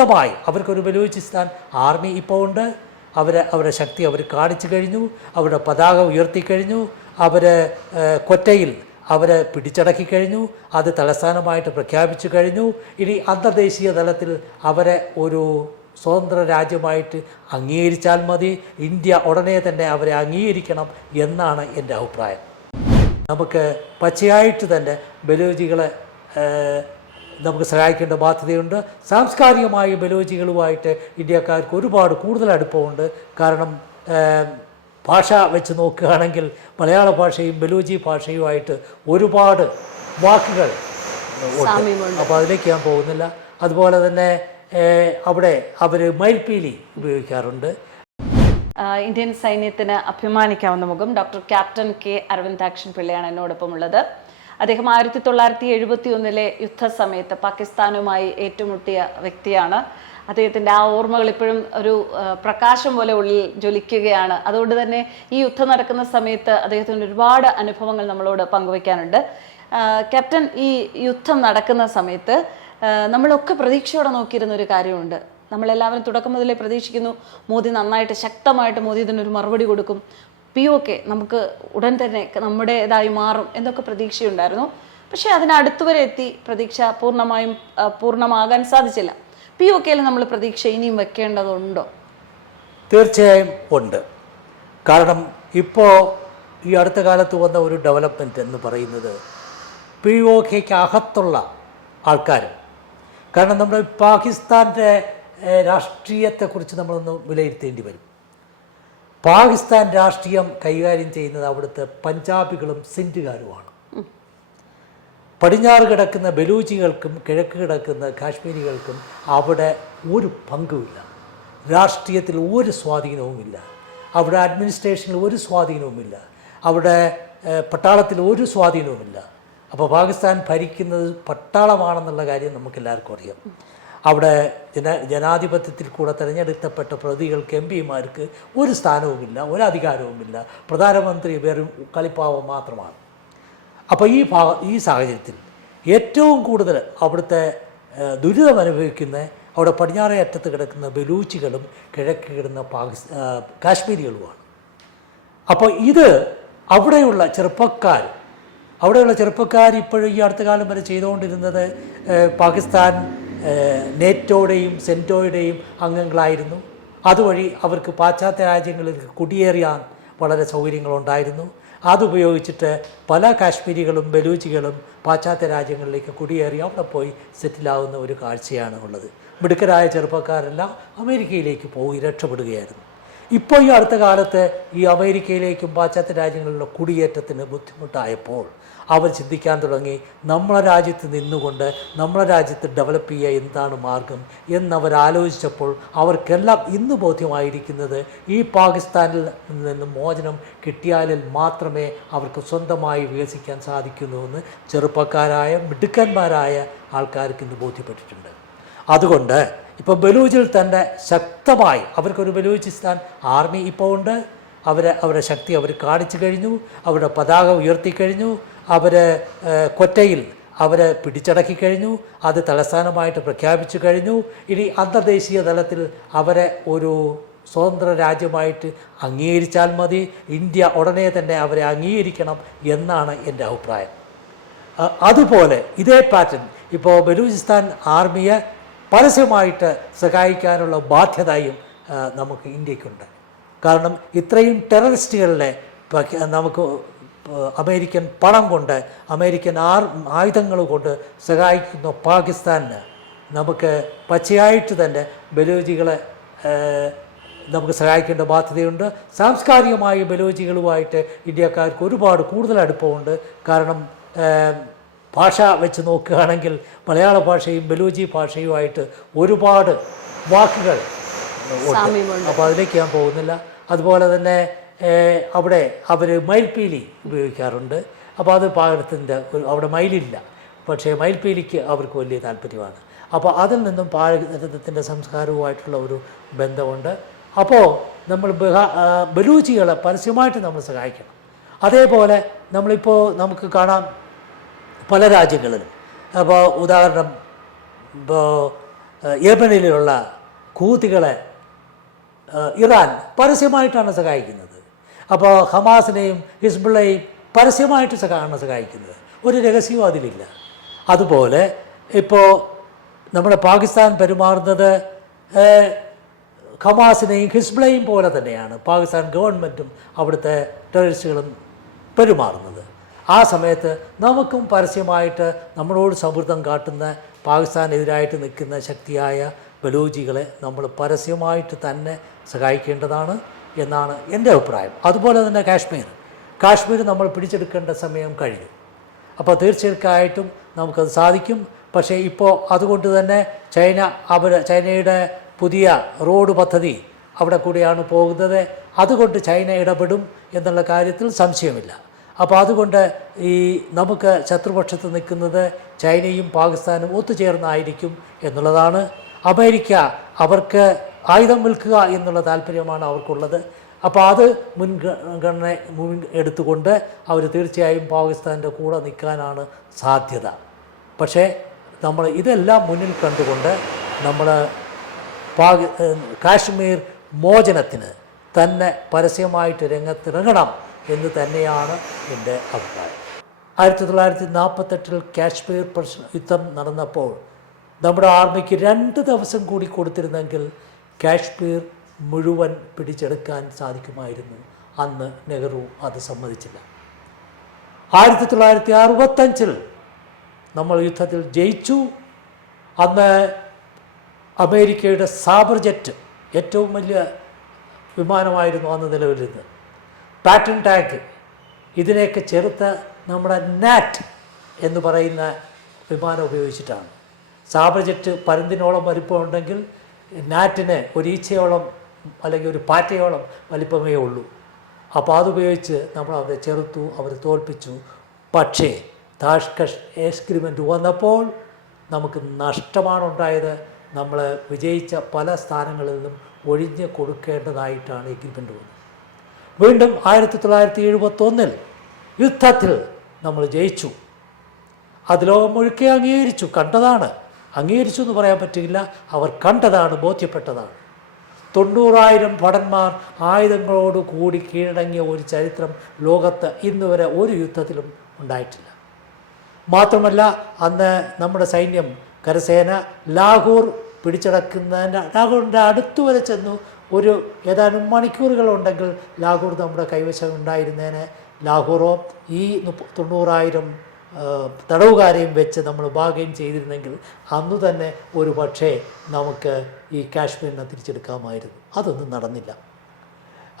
ശക്തമായി അവർക്കൊരു ബലൂചിസ്ഥാൻ ആർമി ഇപ്പോൾ ഉണ്ട്. അവർ അവരുടെ ശക്തി അവർ കാണിച്ചു കഴിഞ്ഞു. അവരുടെ പതാക ഉയർത്തിക്കഴിഞ്ഞു അവർ കൊറ്റയിൽ അവരെ പിടിച്ചടക്കി കഴിഞ്ഞു. അത് തലസ്ഥാനമായിട്ട് പ്രഖ്യാപിച്ചു കഴിഞ്ഞു. ഇനി അന്തർദേശീയ തലത്തിൽ അവരെ ഒരു സ്വതന്ത്ര രാജ്യമായിട്ട് അംഗീകരിച്ചാൽ മതി. ഇന്ത്യ ഉടനെ തന്നെ അവരെ അംഗീകരിക്കണം എന്നാണ് എന്റെ അഭിപ്രായം. നമുക്ക് പച്ചയായിട്ട് തന്നെ ബലൂജികളെ ഏഹ്, നമുക്ക് സഹായിക്കേണ്ട ബാധ്യതയുണ്ട്. സാംസ്കാരികമായി ബലോചികളുമായിട്ട് ഇന്ത്യക്കാർക്ക് ഒരുപാട് കൂടുതൽ അടുപ്പമുണ്ട്. കാരണം ഭാഷ വെച്ച് നോക്കുകയാണെങ്കിൽ മലയാള ഭാഷയും ബലൂജി ഭാഷയുമായിട്ട് ഒരുപാട് വാക്കുകൾ അപ്പോൾ അതിലേക്ക് ഞാൻ പോകുന്നില്ല. അതുപോലെ തന്നെ അവിടെ അവർ മയിൽപ്പീലി ഉപയോഗിക്കാറുണ്ട്. ഇന്ത്യൻ സൈന്യത്തിന് അഭിമാനിക്കാവുന്ന മുഖം ഡോക്ടർ ക്യാപ്റ്റൻ കെ അരവിന്ദാക്ഷൻ പിള്ളയാണ് എന്നോടൊപ്പം ഉള്ളത് അദ്ദേഹം ആയിരത്തി തൊള്ളായിരത്തി എഴുപത്തി ഒന്നിലെ യുദ്ധസമയത്ത് പാകിസ്ഥാനുമായി ഏറ്റുമുട്ടിയ വ്യക്തിയാണ്. അദ്ദേഹത്തിന്റെ ആ ഓർമ്മകൾ ഇപ്പോഴും ഒരു പ്രകാശം പോലെ ഉള്ളിൽ ജ്വലിക്കുകയാണ്. അതുകൊണ്ട് തന്നെ ഈ യുദ്ധം നടക്കുന്ന സമയത്ത് അദ്ദേഹത്തിന് ഒരുപാട് അനുഭവങ്ങൾ നമ്മളോട് പങ്കുവയ്ക്കാനുണ്ട്. ക്യാപ്റ്റൻ ഈ യുദ്ധം നടക്കുന്ന സമയത്ത് നമ്മളൊക്കെ പ്രതീക്ഷയോടെ നോക്കിയിരുന്ന ഒരു കാര്യമുണ്ട്. നമ്മളെല്ലാവരും തുടക്കം മുതലേ പ്രതീക്ഷിക്കുന്നു മോദി നന്നായിട്ട് ശക്തമായിട്ട് മോദി ഇതിനൊരു മറുപടി കൊടുക്കും. പി ഒ കെ നമുക്ക് ഉടൻ തന്നെ നമ്മുടേതായി മാറും എന്നൊക്കെ പ്രതീക്ഷയുണ്ടായിരുന്നു. പക്ഷേ അതിനടുത്ത് വരെ എത്തി പ്രതീക്ഷ പൂർണമായും പൂർണമാകാൻ സാധിച്ചില്ല. പി ഒ കെയിൽ നമ്മൾ പ്രതീക്ഷ ഇനിയും വെക്കേണ്ടതുണ്ടോ? തീർച്ചയായും ഉണ്ട്. കാരണം ഇപ്പോൾ ഈ അടുത്ത കാലത്ത് വന്ന ഒരു ഡെവലപ്മെന്റ് എന്ന് പറയുന്നത് പി ഒ കെക്ക് അകത്തുള്ള ആൾക്കാർ കാരണം നമ്മുടെ പാകിസ്ഥാന്റെ രാഷ്ട്രീയത്തെക്കുറിച്ച് നമ്മളൊന്ന് വിലയിരുത്തേണ്ടി വരും. പാകിസ്ഥാൻ രാഷ്ട്രീയം കൈകാര്യം ചെയ്യുന്നത് അവിടുത്തെ പഞ്ചാബികളും സിന്ധുകാരുമാണ്. പടിഞ്ഞാറ് കിടക്കുന്ന ബലൂചികൾക്കും കിഴക്ക് കിടക്കുന്ന കാശ്മീരികൾക്കും അവിടെ ഒരു പങ്കുമില്ല. രാഷ്ട്രീയത്തിൽ ഒരു സ്വാധീനവുമില്ല. അവിടെ അഡ്മിനിസ്ട്രേഷനിൽ ഒരു സ്വാധീനവുമില്ല. അവിടെ പട്ടാളത്തിൽ ഒരു സ്വാധീനവുമില്ല. അപ്പോൾ പാകിസ്ഥാൻ ഭരിക്കുന്നത് പട്ടാളമാണെന്നുള്ള കാര്യം നമുക്കെല്ലാവർക്കും അറിയാം. അവിടെ ജന ജനാധിപത്യത്തിൽ കൂടെ തിരഞ്ഞെടുക്കപ്പെട്ട പ്രതികൾക്ക് എം പിമാർക്ക് ഒരു സ്ഥാനവുമില്ല ഒരു അധികാരവുമില്ല. പ്രധാനമന്ത്രി വെറും കളിപ്പാവം മാത്രമാണ്. അപ്പോൾ ഈ ഭാഗ ഈ സാഹചര്യത്തിൽ ഏറ്റവും കൂടുതൽ അവിടുത്തെ ദുരിതം അനുഭവിക്കുന്ന അവിടെ പടിഞ്ഞാറേ അറ്റത്ത് കിടക്കുന്ന ബലൂച്ചികളും കിഴക്ക് കിടന്ന പാകിസ് ഏഹ്, കാശ്മീരികളുമാണ്. അപ്പോൾ ഇത് അവിടെയുള്ള ചെറുപ്പക്കാർ അവിടെയുള്ള ചെറുപ്പക്കാർ ഇപ്പോഴും ഈ അടുത്ത കാലം വരെ ചെയ്തുകൊണ്ടിരുന്നത് പാകിസ്ഥാൻ നേറ്റോയുടെയും സെന്റോയുടെയും അംഗങ്ങളായിരുന്നു. അതുവഴി അവർക്ക് പാശ്ചാത്യ രാജ്യങ്ങളിൽ കുടിയേറിയാൻ വളരെ സൗകര്യങ്ങളുണ്ടായിരുന്നു. അതുപയോഗിച്ചിട്ട് പല കാശ്മീരികളും ബലൂച്ചികളും പാശ്ചാത്യ രാജ്യങ്ങളിലേക്ക് കുടിയേറി അവിടെ പോയി സെറ്റിലാവുന്ന ഒരു കാഴ്ചയാണ് ഉള്ളത്. മിടുക്കരായ ചെറുപ്പക്കാരെല്ലാം അമേരിക്കയിലേക്ക് പോയി രക്ഷപ്പെടുകയായിരുന്നു. ഇപ്പോൾ ഈ അടുത്ത കാലത്ത് ഈ അമേരിക്കയിലേക്കും പാശ്ചാത്യ രാജ്യങ്ങളിലുള്ള കുടിയേറ്റത്തിന് ബുദ്ധിമുട്ടായപ്പോൾ അവർ ചിന്തിക്കാൻ തുടങ്ങി നമ്മളെ രാജ്യത്ത് നിന്നുകൊണ്ട് നമ്മളെ രാജ്യത്ത് ഡെവലപ്പ് ചെയ്യുക എന്താണ് മാർഗം? എന്നവർ ആലോചിച്ചപ്പോൾ അവർക്കെല്ലാം ഇന്ന് ബോധ്യമായിരിക്കുന്നത് ഈ പാകിസ്ഥാനിൽ നിന്ന് മോചനം കിട്ടിയാലിൽ മാത്രമേ അവർക്ക് സ്വന്തമായി വികസിക്കാൻ സാധിക്കുന്നുവെന്ന് ചെറുപ്പക്കാരായ മിടുക്കന്മാരായ ആൾക്കാർക്ക് ഇന്ന് ബോധ്യപ്പെട്ടിട്ടുണ്ട്. അതുകൊണ്ട് ഇപ്പോൾ ബലൂജിൽ തന്നെ ശക്തമായി അവർക്കൊരു ബലൂചിസ്ഥാൻ ആർമി ഇപ്പോൾ ഉണ്ട്. അവരെ അവരുടെ ശക്തി അവർ കാണിച്ചു കഴിഞ്ഞു. അവരുടെ പതാക ഉയർത്തിക്കഴിഞ്ഞു അവർ കൊറ്റയിൽ അവരെ പിടിച്ചടക്കി കഴിഞ്ഞു. അത് തലസ്ഥാനമായിട്ട് പ്രഖ്യാപിച്ചു കഴിഞ്ഞു. ഇനി അന്തർദേശീയ തലത്തിൽ അവരെ ഒരു സ്വതന്ത്ര രാജ്യമായിട്ട് അംഗീകരിച്ചാൽ മതി. ഇന്ത്യ ഉടനെ തന്നെ അവരെ അംഗീകരിക്കണം എന്നാണ് എന്റെ അഭിപ്രായം. അതുപോലെ ഇതേ പാറ്റേൺ ഇപ്പോൾ ബലൂചിസ്ഥാൻ ആർമിയെ പരസ്യമായിട്ട് സഹായിക്കാനുള്ള ബാധ്യതയും നമുക്ക് ഇന്ത്യക്കുണ്ട്. കാരണം ഇത്രയും ടെററിസ്റ്റുകളിലെ നമുക്ക് അമേരിക്കൻ പണം കൊണ്ട് അമേരിക്കൻ ആർ ആയുധങ്ങൾ കൊണ്ട് സഹായിക്കുന്ന പാകിസ്ഥാനിന് നമുക്ക് പച്ചയായിട്ട് തന്നെ ബലൂജികളെ നമുക്ക് സഹായിക്കേണ്ട ബാധ്യതയുണ്ട്. സാംസ്കാരികമായി ബലോജികളുമായിട്ട് ഇന്ത്യക്കാർക്ക് ഒരുപാട് കൂടുതൽ അടുപ്പമുണ്ട്. കാരണം ഭാഷ വെച്ച് നോക്കുകയാണെങ്കിൽ മലയാള ഭാഷയും ബലൂജി ഭാഷയുമായിട്ട് ഒരുപാട് വാക്കുകൾ ഉണ്ട്. അപ്പോൾ അതിലേക്ക് ഞാൻ പോകുന്നില്ല. അതുപോലെ തന്നെ അവിടെ അവർ മയിൽപ്പീലി ഉപയോഗിക്കാറുണ്ട്. അപ്പോൾ അത് പാകത്തിന്റെ അവിടെ മയിലില്ല. പക്ഷേ മയിൽപ്പീലിക്ക് അവർക്ക് വലിയ താല്പര്യമാണ്. അപ്പോൾ അതിൽ നിന്നും ഭാരതത്തിന്റെ സംസ്കാരവുമായിട്ടുള്ള ഒരു ബന്ധമുണ്ട്. അപ്പോൾ നമ്മൾ ബലൂജികളെ ആ, പരസ്യമായിട്ട് നമ്മൾ സഹായിക്കണം. അതേപോലെ നമ്മളിപ്പോൾ നമുക്ക് കാണാം പല രാജ്യങ്ങളിലും. അപ്പോൾ ഉദാഹരണം ഇപ്പോൾ യമനിലുള്ള കൂതികളെ ഏഹ്, ഇറാൻ പരസ്യമായിട്ടാണ് സഹായിക്കുന്നത്. അപ്പോൾ ഹമാസിനെയും ഹിസ്ബുള്ളയും പരസ്യമായിട്ട് സഹാണ് സഹായിക്കുന്നത്. ഒരു രഹസ്യവും അതിലില്ല. അതുപോലെ ഇപ്പോൾ നമ്മുടെ പാകിസ്ഥാൻ പെരുമാറുന്നത് ഖമാസിനെയും ഹിസ്ബുള്ളയും പോലെ തന്നെയാണ്. പാകിസ്ഥാൻ ഗവൺമെന്റും അവിടുത്തെ ടെററിസ്റ്റുകളും പെരുമാറുന്നത്. ആ സമയത്ത് നമുക്കും പരസ്യമായിട്ട് നമ്മളോട് സൗഹൃദം കാട്ടുന്ന പാകിസ്ഥാനെതിരായിട്ട് നിൽക്കുന്ന ശക്തിയായ ബലൂജികളെ നമ്മൾ പരസ്യമായിട്ട് തന്നെ സഹായിക്കേണ്ടതാണ് എന്നാണ് എന്റെ അഭിപ്രായം. അതുപോലെ തന്നെ കാശ്മീർ. കാശ്മീർ നമ്മൾ പിടിച്ചെടുക്കേണ്ട സമയം കഴിഞ്ഞു. അപ്പോൾ തീർച്ചയായിട്ടും നമുക്കത് സാധിക്കും. പക്ഷേ ഇപ്പോൾ അതുകൊണ്ട് തന്നെ ചൈന അവർ ചൈനയുടെ പുതിയ റോഡ് പദ്ധതി അവിടെ കൂടിയാണ് പോകുന്നത്. അതുകൊണ്ട് ചൈന ഇടപെടും എന്നുള്ള കാര്യത്തിൽ സംശയമില്ല. അപ്പോൾ അതുകൊണ്ട് ഈ നമുക്ക് ശത്രുപക്ഷത്ത് നിൽക്കുന്നത് ചൈനയും പാകിസ്ഥാനും ഒത്തുചേർന്നായിരിക്കും എന്നുള്ളതാണ്. അമേരിക്ക അവർക്ക് ആയുധം വിൽക്കുക എന്നുള്ള താല്പര്യമാണ് അവർക്കുള്ളത്. അപ്പോൾ അത് മുൻഗണന മുൻ എടുത്തുകൊണ്ട് അവർ തീർച്ചയായും പാകിസ്ഥാന്റെ കൂടെ നിൽക്കാനാണ് സാധ്യത. പക്ഷേ നമ്മൾ ഇതെല്ലാം മുന്നിൽ കണ്ടുകൊണ്ട് നമ്മൾ പാകി കാശ്മീർ മോചനത്തിന് തന്നെ പരസ്യമായിട്ട് രംഗത്തിറങ്ങണം എന്ന് തന്നെയാണ് എന്റെ അഭിപ്രായം. ആയിരത്തി തൊള്ളായിരത്തി നാൽപ്പത്തെട്ടിൽ കാശ്മീർ പ്രശ്ന യുദ്ധം നടന്നപ്പോൾ നമ്മുടെ ആർമിക്ക് രണ്ട് ദിവസം കൂടി കൊടുത്തിരുന്നെങ്കിൽ കാശ്മീർ മുഴുവൻ പിടിച്ചെടുക്കാൻ സാധിക്കുമായിരുന്നു. അന്ന് നെഹ്റു അത് സമ്മതിച്ചില്ല. ആയിരത്തി തൊള്ളായിരത്തി അറുപത്തഞ്ചിൽ നമ്മൾ യുദ്ധത്തിൽ ജയിച്ചു. അന്ന് അമേരിക്കയുടെ സാബർ ജെറ്റ് ഏറ്റവും വലിയ വിമാനമായിരുന്നു അന്ന് നിലവിലിരുന്നത്. പാറ്റൺ ടാഗ് ഇതിനെയൊക്കെ ചെറുത്ത് നമ്മുടെ നാറ്റ് എന്ന് പറയുന്ന വിമാനം ഉപയോഗിച്ചിട്ടാണ്. സാബ്രജറ്റ് ജെറ്റ് പരുന്തിനോളം വലിപ്പമുണ്ടെങ്കിൽ നാറ്റിന് ഒരു ഈച്ചയോളം അല്ലെങ്കിൽ ഒരു പാറ്റയോളം വലിപ്പമേ ഉള്ളൂ. അപ്പോൾ അതുപയോഗിച്ച് നമ്മൾ അവരെ ചെറുത്തു അവരെ തോൽപ്പിച്ചു. പക്ഷേ താഷ്കഷ് എക്സ്ക്രിമെന്റ് വന്നപ്പോൾ നമുക്ക് നഷ്ടമാണ് ഉണ്ടായത്. നമ്മൾ വിജയിച്ച പല സ്ഥാനങ്ങളിൽ നിന്നും ഒഴിഞ്ഞ് കൊടുക്കേണ്ടതായിട്ടാണ് എഗ്രിമെന്റ് വന്നത്. വീണ്ടും ആയിരത്തി തൊള്ളായിരത്തി എഴുപത്തൊന്നിൽ യുദ്ധത്തിൽ നമ്മൾ ജയിച്ചു. അത് ലോകം മുഴുക്കെ അംഗീകരിച്ചു. കണ്ടതാണ്. അംഗീകരിച്ചു എന്ന് പറയാൻ പറ്റില്ല. അവർ കണ്ടതാണ് ബോധ്യപ്പെട്ടതാണ്. തൊണ്ണൂറായിരം ഭടന്മാർ ആയുധങ്ങളോട് കൂടി കീഴടങ്ങിയ ഒരു ചരിത്രം ലോകത്ത് ഇന്ന് വരെ ഒരു യുദ്ധത്തിലും ഉണ്ടായിട്ടില്ല. മാത്രമല്ല അന്ന് നമ്മുടെ സൈന്യം കരസേന ലാഹോർ പിടിച്ചടക്കുന്നതിന്റെ ലാഹോറിന്റെ അടുത്തു വരെ ചെന്നു. ഒരു ഏതാനും മണിക്കൂറുകളുണ്ടെങ്കിൽ ലാഹോർ നമ്മുടെ കൈവശം ഉണ്ടായിരുന്നേന്. ലാഹോറോ ഈ തൊണ്ണൂറായിരം തടവുകാരെയും വെച്ച് നമ്മൾ ഭാഗ്യം ചെയ്തിരുന്നെങ്കിൽ അന്ന് തന്നെ ഒരു പക്ഷേ നമുക്ക് ഈ കാശ്മീരിനെ തിരിച്ചെടുക്കാമായിരുന്നു. അതൊന്നും നടന്നില്ല.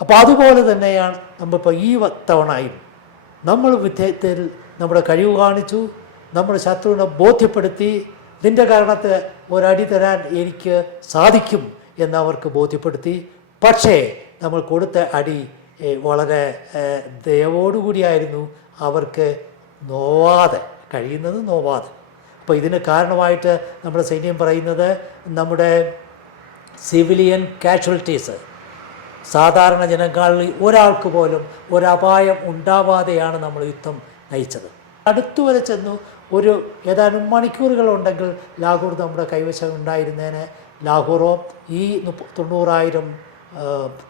അപ്പോൾ അതുപോലെ തന്നെയാണ് നമ്മളിപ്പോൾ ഈ തവണയും നമ്മൾ വിധേയത്തിൽ നമ്മുടെ കഴിവ് കാണിച്ചു നമ്മുടെ ശത്രുവിനെ ബോധ്യപ്പെടുത്തി നിന്റെ കാരണത്തെ ഒരടി തരാൻ എനിക്ക് സാധിക്കും. എന്ന് അവർക്ക് ബോധ്യപ്പെടുത്തി. പക്ഷേ നമ്മൾ കൊടുത്ത അടി വളരെ ദയവോടുകൂടിയായിരുന്നു അവർക്ക് നോവാതെ കഴിയുന്നത് നോവാതെ. അപ്പോൾ ഇതിന് കാരണമായിട്ട് നമ്മുടെ സൈന്യം പറയുന്നത് നമ്മുടെ സിവിലിയൻ കാഷ്വൽറ്റീസ് സാധാരണ ജനങ്ങളിൽ ഒരാൾക്ക് പോലും ഒരപായം ഉണ്ടാവാതെയാണ് നമ്മൾ യുദ്ധം നയിച്ചത്. അടുത്തു വരെ ചെന്നു ഒരു ഏതാനും മണിക്കൂറുകളുണ്ടെങ്കിൽ ലാഹോർ നമ്മുടെ കൈവശം ഉണ്ടായിരുന്നതിന് ലാഹോറോ ഈ തൊണ്ണൂറായിരം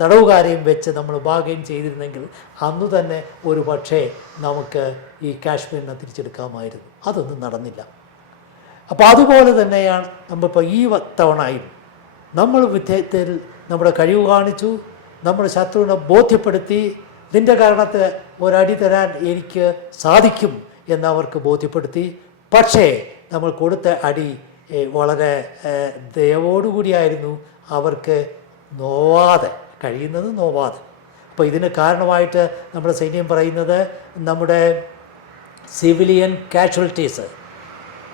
തടവുകാരെയും വെച്ച് നമ്മൾ ബാഗൈൻ ചെയ്തിരുന്നെങ്കിൽ അന്ന് തന്നെ ഒരു പക്ഷേ നമുക്ക് ഈ കാശ്മീരിനെ തിരിച്ചെടുക്കാമായിരുന്നു. അതൊന്നും നടന്നില്ല. അപ്പോൾ അതുപോലെ തന്നെയാണ് നമ്മളിപ്പോൾ ഈ തവണയും നമ്മൾ വിധേയത്തിൽ നമ്മുടെ കഴിവ് കാണിച്ചു നമ്മുടെ ശത്രുവിനെ ബോധ്യപ്പെടുത്തി നിന്റെ കാരണത്ത് ഒരടി തരാൻ എനിക്ക് സാധിക്കും എന്നവർക്ക് ബോധ്യപ്പെടുത്തി പക്ഷേ നമ്മൾ കൊടുത്ത അടി വളരെ ദയവോടുകൂടിയായിരുന്നു അവർക്ക് നോവാതെ കഴിയുന്നത് നോവാതെ. അപ്പോൾ ഇതിന് കാരണമായിട്ട് നമ്മുടെ സൈന്യം പറയുന്നത് നമ്മുടെ സിവിലിയൻ കാഷ്വൽറ്റീസ്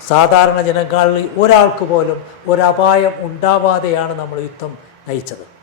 സാധാരണ ജനങ്ങളിൽ ഒരാൾക്ക് പോലും ഒരപായം ഉണ്ടാവാതെയാണ് നമ്മൾ യുദ്ധം നയിച്ചത്.